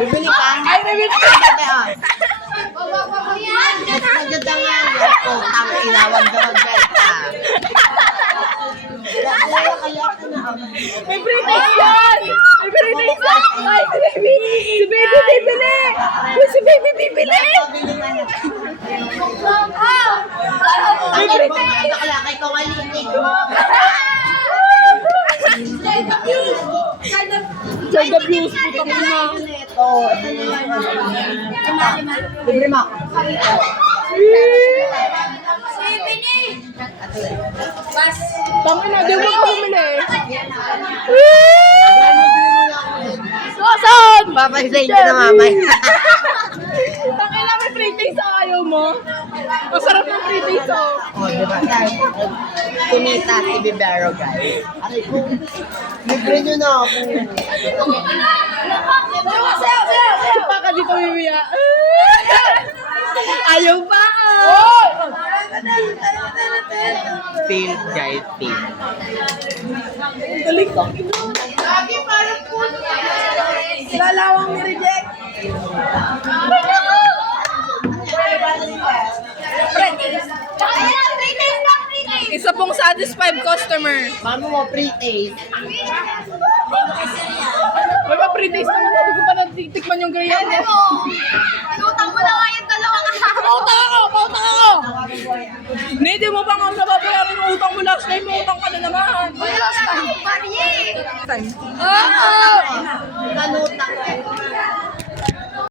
Bibili ka? Ay, bibili ka! Maganda nga yan po. Ang inawag na magbenta. May pre-taste yan! May pre-taste yan! Ay, baby! Si baby bibili! Si baby bibili! Ang pre-taste! Nakalakay ko malinig mo. Send the views, putang ina. Ito. Libre mo. Tangina, di mo ka bumili. Saan? Papasayin ko na mamay. Tangina, may pre-taste sa ayaw mo. Masarap ng pre-taste, oh. O, diba? Kumita si Bibero, guys. Aray ko. Libre nyo na ako. Pa ka dito, Mimiya. Ayaw pa, Fail, guys. Fail. galing ko. Lagi parang puno. Lalawang ni-reject. Isa pong satisfied customer. Mama mo, pre-taste. May pa pre-taste naman. Hindi ko pa natitikman yung ganyan. Utang mo na nga yung dalawang Pautang ako! Pautang ako! Hindi mo pa nga nababayaran yung utang mo last time. Utang ka na naman. Last time. Time. Kanutang.